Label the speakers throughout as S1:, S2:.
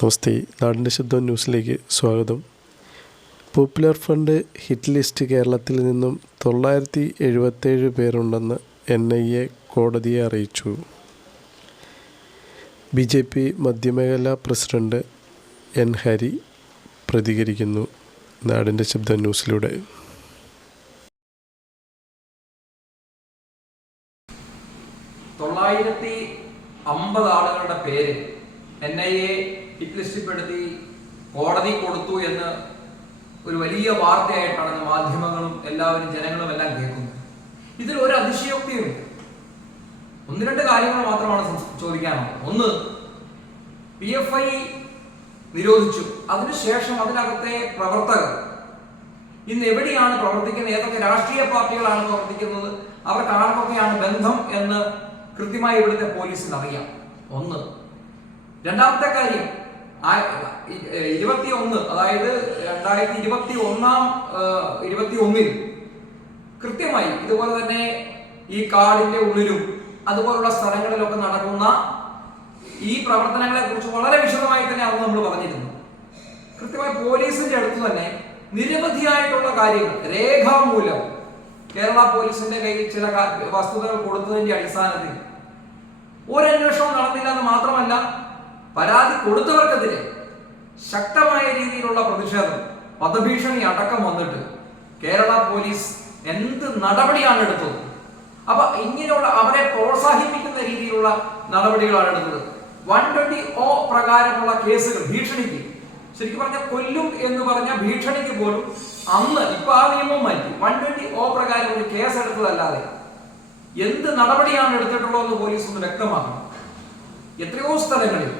S1: നമസ്തേ നാടിൻ്റെ ശബ്ദം ന്യൂസിലേക്ക് സ്വാഗതം പോപ്പുലർ ഫണ്ട് ഹിറ്റ് ലിസ്റ്റ് കേരളത്തിൽ നിന്നും തൊള്ളായിരത്തി എഴുപത്തേഴ് പേരുണ്ടെന്ന് എൻ ഐ എ കോടതിയെ അറിയിച്ചു ബി ജെ പി മധ്യമേഖല പ്രസിഡന്റ് എൻ ഹരി പ്രതികരിക്കുന്നു നാടിൻ്റെ ശബ്ദ ന്യൂസിലൂടെ തൊള്ളായിരത്തി അമ്പത് ആളുകളുടെ പേര് എൻ ഐ എ ഹിറ്റ് കോടതി കൊടുത്തു എന്ന് ഒരു വലിയ വാർത്തയായിട്ടാണ് മാധ്യമങ്ങളും എല്ലാവരും ജനങ്ങളും എല്ലാം കേൾക്കുന്നത് ഇതിൽ ഒരു അതിശയോക്തിയുണ്ട് ഒന്ന് രണ്ട് കാര്യങ്ങൾ മാത്രമാണ് ചോദിക്കാനുള്ളത് ഒന്ന് പി എഫ് ഐ നിരോധിച്ചു അതിനുശേഷം അതിനകത്തെ പ്രവർത്തകർ ഇന്ന് എവിടെയാണ് പ്രവർത്തിക്കുന്നത് ഏതൊക്കെ രാഷ്ട്രീയ പാർട്ടികളാണ് പ്രവർത്തിക്കുന്നത് അവർക്ക് ആർക്കൊക്കെയാണ് ബന്ധം എന്ന് കൃത്യമായി ഇവിടുത്തെ പോലീസിന് അറിയാം ഒന്ന് രണ്ടാമത്തെ കാര്യം ഇരുപത്തി ഒന്ന് അതായത് രണ്ടായിരത്തി ഇരുപത്തി ഒന്നാം ഇരുപത്തി ഒന്നിൽ കൃത്യമായി ഇതുപോലെ തന്നെ ഈ കാടിന്റെ ഉള്ളിലും അതുപോലുള്ള സ്ഥലങ്ങളിലൊക്കെ നടക്കുന്ന ഈ പ്രവർത്തനങ്ങളെ കുറിച്ച് വളരെ വിശദമായി തന്നെ അന്ന് നമ്മൾ പറഞ്ഞിരുന്നു കൃത്യമായി പോലീസിന്റെ അടുത്ത് തന്നെ നിരവധിയായിട്ടുള്ള കാര്യങ്ങൾ രേഖാമൂലം കേരള പോലീസിന്റെ കയ്യിൽ ചില വസ്തുതകൾ കൊടുത്തതിന്റെ അടിസ്ഥാനത്തിൽ ഒരു അന്വേഷണം നടന്നില്ല എന്ന് മാത്രമല്ല പരാതി കൊടുത്തവർക്കെതിരെ ശക്തമായ രീതിയിലുള്ള പ്രതിഷേധം വധഭീഷണി അടക്കം വന്നിട്ട് കേരള പോലീസ് എന്ത് നടപടിയാണ് എടുത്തത് അപ്പൊ ഇങ്ങനെയുള്ള അവരെ പ്രോത്സാഹിപ്പിക്കുന്ന രീതിയിലുള്ള നടപടികളാണ് എടുത്തത് വൺ ട്വന്റി ഒ പ്രകാരമുള്ള കേസുകൾ ഭീഷണിക്ക് ശരിക്കും പറഞ്ഞ കൊല്ലും എന്ന് പറഞ്ഞ ഭീഷണിക്ക് പോലും അന്ന് ഇപ്പൊ ആ നിയമം മാറ്റി വൺ ട്വന്റി ഒ പ്രകാരം ഒരു കേസ് എടുത്തതല്ലാതെ എന്ത് നടപടിയാണ് എടുത്തിട്ടുള്ളതെന്ന് പോലീസ് ഒന്ന് വ്യക്തമാക്കണം എത്രയോ സ്ഥലങ്ങളിൽ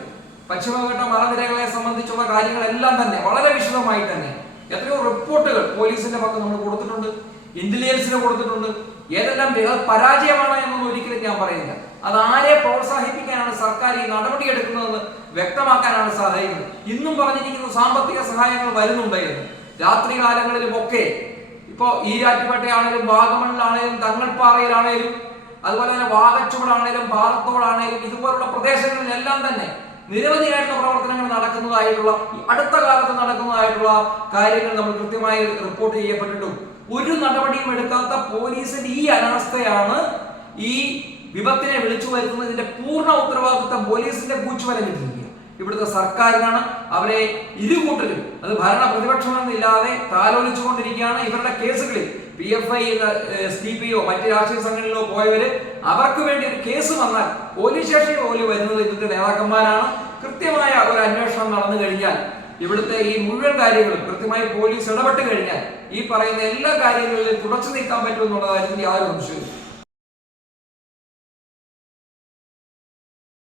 S1: പശ്ചിമഘട്ട മലനിരകളെ സംബന്ധിച്ചുള്ള കാര്യങ്ങളെല്ലാം തന്നെ വളരെ വിശദമായി തന്നെ എത്രയോ റിപ്പോർട്ടുകൾ പോലീസിന്റെ പക്കം നമ്മൾ കൊടുത്തിട്ടുണ്ട് ഇന്റലിജൻസിന് കൊടുത്തിട്ടുണ്ട് ഏതെല്ലാം അത് പരാജയമാണ് എന്നൊന്നും ഒരിക്കലും ഞാൻ പറയുന്നില്ല അത് ആരെ പ്രോത്സാഹിപ്പിക്കാനാണ് സർക്കാർ ഈ നടപടി എടുക്കുന്നതെന്ന് വ്യക്തമാക്കാനാണ് സഹായിക്കുന്നത് ഇന്നും പറഞ്ഞിരിക്കുന്ന സാമ്പത്തിക സഹായങ്ങൾ വരുന്നുണ്ടായിരുന്നു രാത്രി ഇപ്പോ ഈ ഈരാറ്റുപേട്ടയാണേലും വാഗമണിലാണേലും തങ്ങൾപ്പാറയിലാണേലും അതുപോലെ തന്നെ വാഗച്ചുവടാണേലും പാറത്തോടാണേലും ഇതുപോലുള്ള പ്രദേശങ്ങളിലെല്ലാം തന്നെ നിരവധിയായിട്ടുള്ള പ്രവർത്തനങ്ങൾ നടക്കുന്നതായിട്ടുള്ള അടുത്ത കാലത്ത് നടക്കുന്നതായിട്ടുള്ള കാര്യങ്ങൾ നമ്മൾ കൃത്യമായി റിപ്പോർട്ട് ചെയ്യപ്പെട്ടിട്ടും ഒരു നടപടിയും എടുക്കാത്ത പോലീസിന്റെ ഈ അനാസ്ഥയാണ് ഈ വിപത്തിനെ വിളിച്ചു വരുത്തുന്നതിന്റെ പൂർണ്ണ ഉത്തരവാദിത്തം പോലീസിന്റെ പൂച്ചുവല ഇവിടുത്തെ സർക്കാരിനാണ് അവരെ ഇരുകൂട്ടരും അത് ഭരണ പ്രതിപക്ഷമെന്നില്ലാതെ താലോലിച്ചുകൊണ്ടിരിക്കുകയാണ് ഇവരുടെ കേസുകളിൽ P F I S D P O മറ്റ് രാഷ്ട്രീയ സംഘടനയിലോ പോയവര് അവർക്ക് വേണ്ടി ഒരു കേസ് വന്നാൽ പോലീസ് സ്റ്റേഷനിൽ പോലും വരുന്നത് ഇവിടുത്തെ നേതാക്കന്മാരാണ് കൃത്യമായ ഒരു അന്വേഷണം നടന്നു കഴിഞ്ഞാൽ ഇവിടുത്തെ ഈ മുഴുവൻ കാര്യങ്ങളും കൃത്യമായി പോലീസ് ഇടപെട്ട് കഴിഞ്ഞാൽ ഈ പറയുന്ന എല്ലാ കാര്യങ്ങളിലും തുടച്ചു നീക്കാൻ പറ്റുമെന്നുള്ളതായിരുന്നു യാതൊരു സംശയവും